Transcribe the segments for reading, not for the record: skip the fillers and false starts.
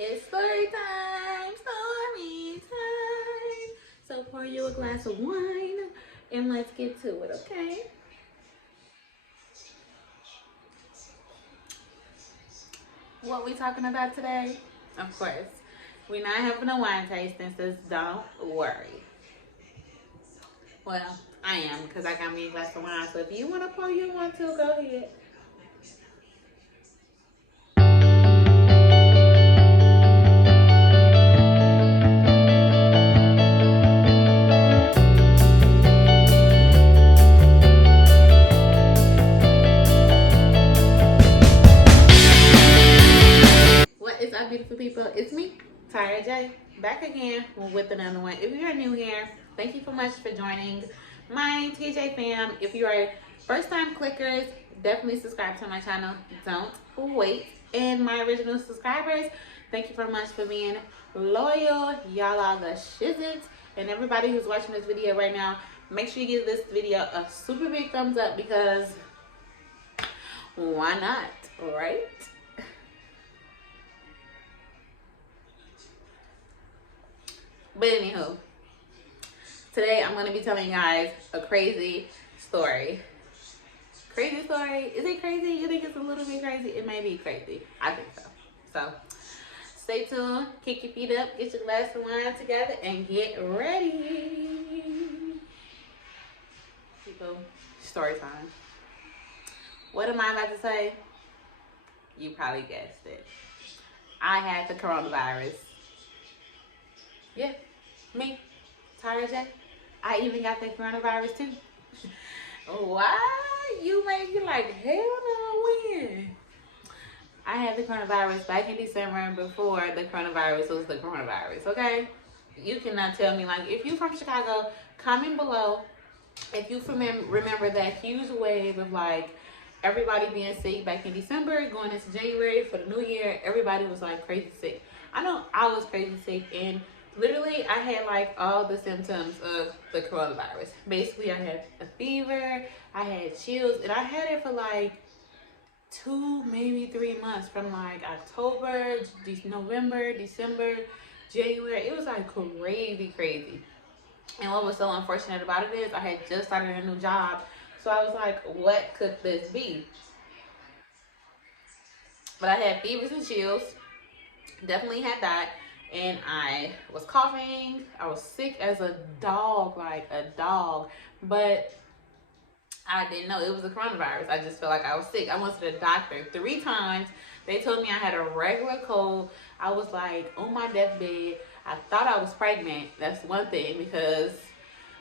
It's story time, story time. So pour you a glass of wine and let's get to it, okay? What we talking about today? Of course, we're not having a wine tasting, so don't worry. Well, I am because I got me a glass of wine. So if you want to pour you one too, go ahead. What is up, beautiful people? It's me, Tyra J, back again with another one. If you're new here, thank you so much for joining my TJ fam. If you are first time clickers, definitely subscribe to my channel. Don't wait. And my original subscribers, thank you so much for being loyal. Y'all are the shizzits. And everybody who's watching this video right now, make sure you give this video a super big thumbs up because why not, right? But anywho, today I'm going to be telling you guys a crazy story. Crazy story? Is it crazy? You think it's a little bit crazy? It may be crazy. I think so. So stay tuned, kick your feet up, get your glass of wine together, and get ready. People, story time. What am I about to say? You probably guessed it. I had the coronavirus. Yeah. Me, Tyra J. I even got the coronavirus too. Why? You may be like, hell no, when? I had the coronavirus back in December before the coronavirus was the coronavirus, okay? You cannot tell me, like, if you from Chicago, comment below if you remember that huge wave of, like, everybody being sick back in December, going into January for the new year, everybody was, like, crazy sick. I know I was crazy sick, and literally, I had like all the symptoms of the coronavirus. Basically, I had a fever, I had chills, and I had it for like 2, maybe 3 months from like October, November, December, January. It was like crazy, crazy. And what was so unfortunate about it is I had just started a new job. So I was like, what could this be? But I had fevers and chills. Definitely had that. And I was coughing. I was sick as a dog, like a dog. But I didn't know it was a coronavirus. I just felt like I was sick. I went to the doctor 3 times. They told me I had a regular cold. I was like on my deathbed. I thought I was pregnant. That's one thing because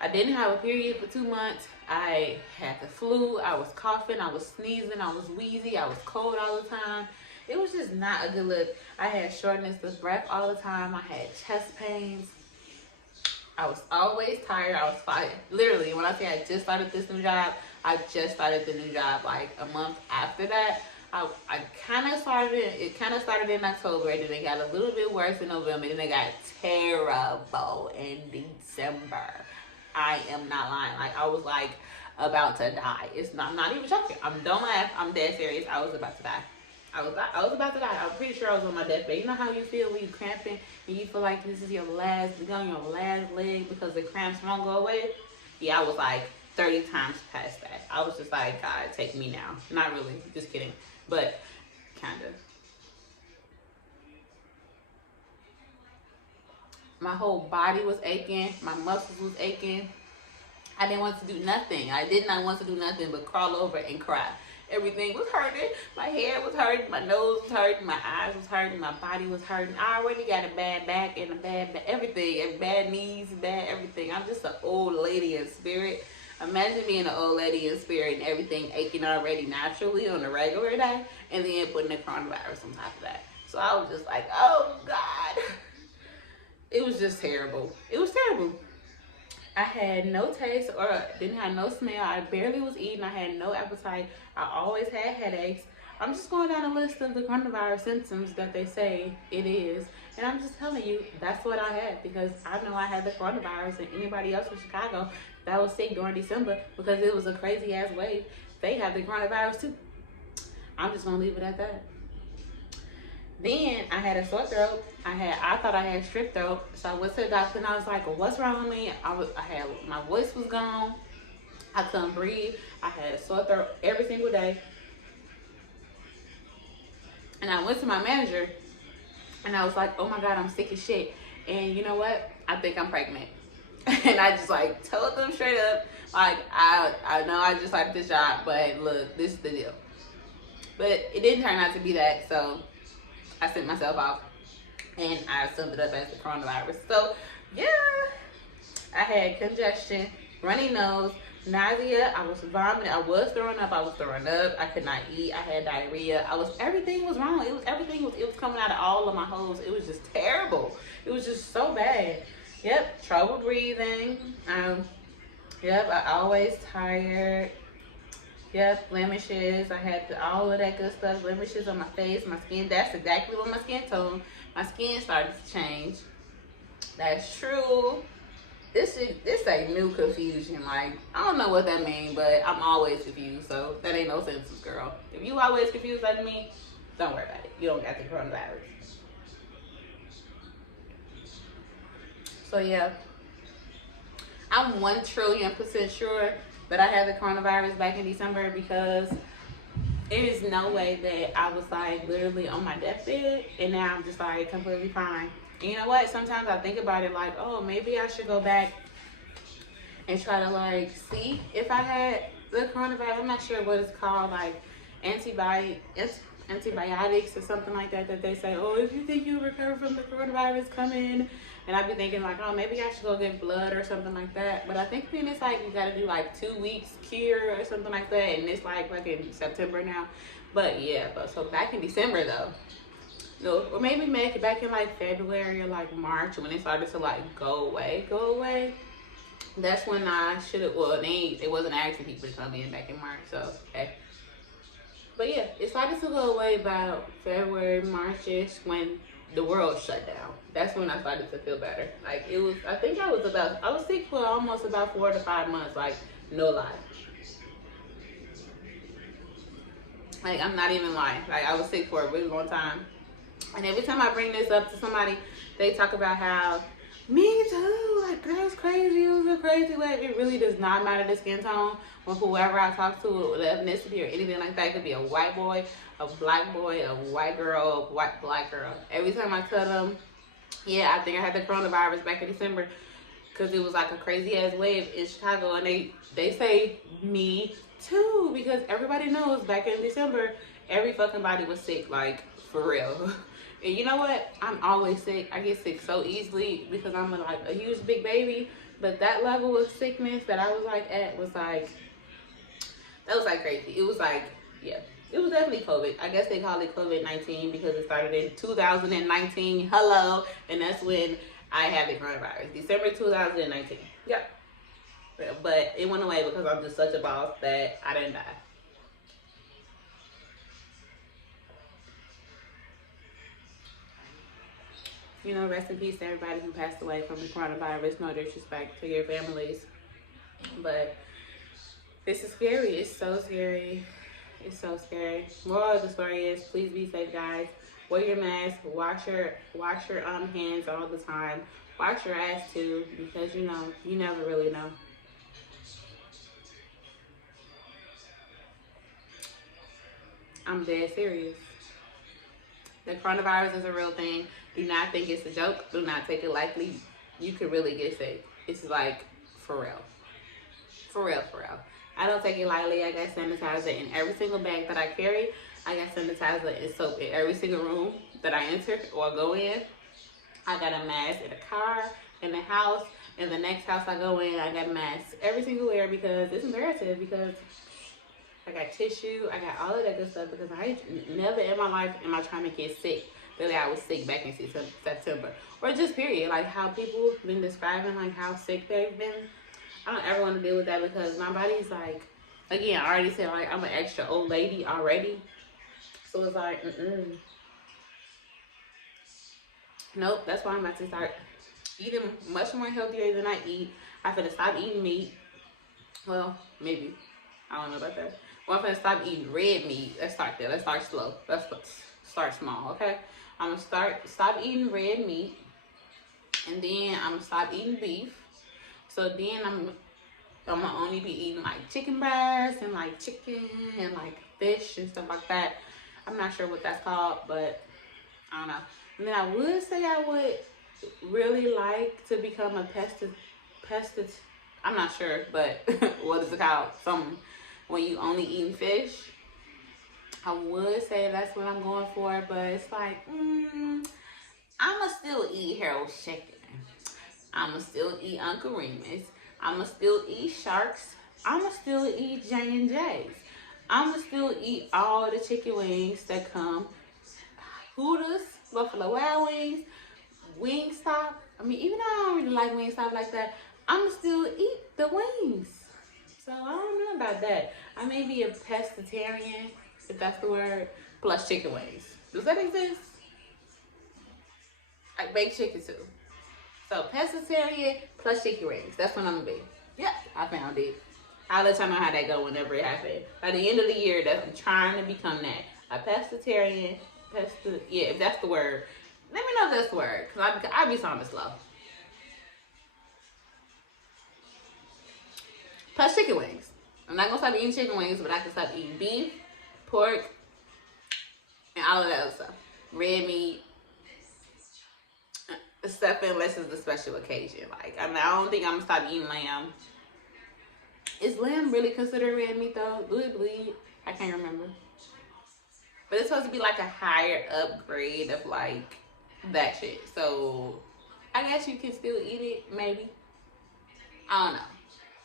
I didn't have a period for 2 months. I had the flu. I was coughing. I was sneezing. I was wheezy. I was cold all the time. It was just not a good look. I had shortness of breath all the time. I had chest pains. I was always tired. I was fine. Literally, when I say I just started this new job, I just started the new job like a month after that. I kind of started in October, and then it got a little bit worse in November, and then it got terrible in December. I am not lying. Like, I was like about to die. I'm not even joking. Don't laugh. I'm dead serious. I was about to die. I was about to die. I'm pretty sure I was on my deathbed. You know how you feel when you're cramping and you feel like this is your last leg because the cramps won't go away? Yeah, I was like 30 times past that. I was just like, God, take me now. Not really, just kidding. But kind of. My whole body was aching. My muscles was aching. I didn't want to do nothing. I did not want to do nothing but crawl over and cry. Everything was hurting. My head was hurting. My nose was hurting. My eyes was hurting. My body was hurting. I already got a bad back and a bad everything. And bad knees, bad everything. I'm just an old lady in spirit. Imagine being an old lady in spirit and everything aching already naturally on a regular day. And then putting the coronavirus on top of that. So I was just like, oh, God. It was just terrible. It was terrible. I had no taste or didn't have no smell. I barely was eating. I had no appetite. I always had headaches. I'm just going down a list of the coronavirus symptoms that they say it is. And I'm just telling you, that's what I had because I know I had the coronavirus and anybody else in Chicago that was sick during December because it was a crazy ass wave. They have the coronavirus too. I'm just going to leave it at that. Then I had a sore throat. I thought I had strep throat. So I went to the doctor and I was like, well, what's wrong with me? I had my voice was gone. I couldn't breathe. I had a sore throat every single day. And I went to my manager and I was like, oh my God, I'm sick as shit. And you know what? I think I'm pregnant. And I just like told them straight up, like, I know I just like this job, but look, this is the deal. But it didn't turn out to be that, so I sent myself off and I summed it up as the coronavirus. So yeah, I had congestion, runny nose, nausea, I was vomiting, I was throwing up, I could not eat, I had diarrhea, everything was wrong. It was coming out of all of my holes. It was just terrible. It was just so bad. Yep, trouble breathing. Yep, I always tired. Yep, blemishes. I had all of that good stuff. Blemishes on my face, my skin. That's exactly what my skin told. My skin started to change. That's true. This ain't new confusion. Like, I don't know what that means, but I'm always confused. So that ain't no sense, girl. If you always confused like me, don't worry about it. You don't got the coronavirus. So yeah, I'm 1,000,000,000% sure that I had the coronavirus back in December, because there is no way that I was like literally on my deathbed and now I'm just like completely fine. And you know what? Sometimes I think about it like, oh, maybe I should go back and try to like see if I had the coronavirus. I'm not sure what it's called, like antibiotics or something like that, that they say, oh, if you think you recover from the coronavirus, come in. And I'd be thinking like, oh, maybe I should go get blood or something like that. But I think then it's like you gotta do like 2 weeks cure or something like that, and it's like in September now. But yeah, so back in December though, no, or maybe make it back in like February or like March, when it started to like go away. That's when I should have. Well, they wasn't asking people to come in back in March, so okay. But yeah, it started to go away about February, March-ish, when the world shut down. That's when I started to feel better. Like it was, I think I was sick for almost about 4 to 5 months. Like no lie. Like I'm not even lying. Like I was sick for a really long time. And every time I bring this up to somebody, they talk about how, me too, like girl's crazy, it was a crazy way. It really does not matter the skin tone with whoever I talk to, or the ethnicity or anything like that. It could be a white boy, a black boy, a white girl, a white black girl. Every time I tell them, yeah, I think I had the coronavirus back in December, because it was like a crazy ass wave in Chicago, and they say me too, because everybody knows back in December, every fucking body was sick, like for real. And you know what? I'm always sick. I get sick so easily because I'm like a huge big baby. But that level of sickness that I was like at was like, that was like crazy. It was like, yeah, it was definitely COVID. I guess they call it COVID-19 because it started in 2019. Hello. And that's when I had the coronavirus. December 2019. Yep. But it went away because I'm just such a boss that I didn't die. You know, rest in peace to everybody who passed away from the coronavirus. No disrespect to your families. But this is scary. It's so scary. It's so scary. Moral of the story is, please be safe, guys. Wear your mask. Wash your hands all the time. Wash your ass too, because you know, you never really know. I'm dead serious. The coronavirus is a real thing. Do not think it's a joke. Do not take it lightly. You could really get sick. It's like, for real. For real, for real. I don't take it lightly. I got sanitizer in every single bag that I carry. I got sanitizer and soap in every single room that I enter or go in. I got a mask in the car, in the house, in the next house I go in. I got masks every single where, because it's imperative, because I got tissue, I got all of that good stuff, because I never in my life am I trying to get sick the way I was sick back in September. Or just period, like how people been describing like how sick they've been. I don't ever want to deal with that, because my body's like, again, I already said like I'm an extra old lady already. So it's like, nope, that's why I'm about to start eating much more healthier than I eat. I'm gonna stop eating meat. Well, maybe. I don't know about that. Well, I'm gonna stop eating red meat. Let's start there. Let's start slow. start small, okay? I'm gonna stop eating red meat, and then I'm gonna stop eating beef. So then I'm gonna only be eating like chicken breast and like chicken and like fish and stuff like that. I'm not sure what that's called, but I don't know. And then I would say I would really like to become a pestit. I'm not sure, but what is it called? Something when you only eating fish. I would say that's what I'm going for, but it's like, I'ma still eat Harold's chicken. I'ma still eat Uncle Remus. I'ma still eat Sharks. I'ma still eat J&J's. I'ma still eat all the chicken wings that come. Hooters, Buffalo Wild Wings, Wingstop. I mean, even though I don't really like Wingstop like that, I'ma still eat the wings. So I don't know about that. I may be a pescatarian, if that's the word, plus chicken wings. Does that exist? Like baked chicken too. So pescatarian plus chicken wings. That's what I'm gonna be. Yep, I found it. I'll let y'all know how that go whenever it happens. By the end of the year, I'm trying to become that. A pescatarian, yeah, if that's the word. Let me know if that's the word, because I be sounding slow. Plus chicken wings. I'm not gonna stop eating chicken wings, but I can stop eating beef, pork, and all of that other stuff. Red meat, stuff unless it's a special occasion. Like, I mean, I don't think I'm gonna stop eating lamb. Is lamb really considered red meat though? Do it bleed? I can't remember. But it's supposed to be like a higher upgrade of like that shit. So I guess you can still eat it, maybe. I don't know.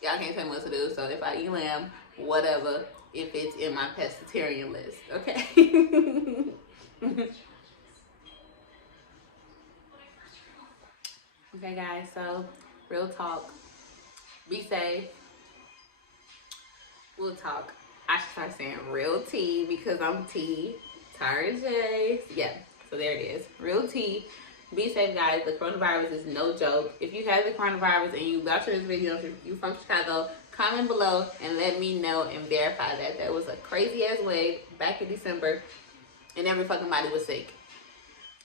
Y'all can't tell me what to do. So if I eat lamb, whatever, if it's in my pescatarian list, okay? Okay, guys, so real talk. Be safe. We'll talk. I should start saying real tea because I'm T. Tara J. Yeah, so there it is. Real tea. Be safe, guys. The coronavirus is no joke. If you had the coronavirus and you got to this video, if you're from Chicago, comment below and let me know and verify that there was a crazy ass wave back in December and every fucking body was sick.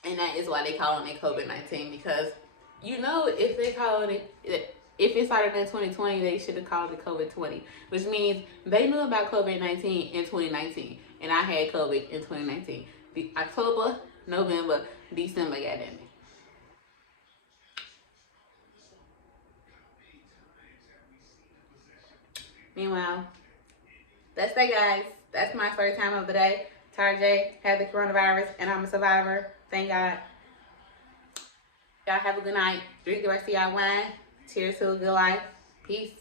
And that is why they calling it COVID-19, because you know, if they call it, if it started in 2020, they should have called it COVID-20, which means they knew about COVID-19 in 2019, and I had COVID in 2019. October, November, December got in me. Meanwhile, that's that, guys. That's my story time of the day. Tara J had the coronavirus, and I'm a survivor. Thank God. Y'all have a good night. Drink the rest of y'all wine. Cheers to a good life. Peace.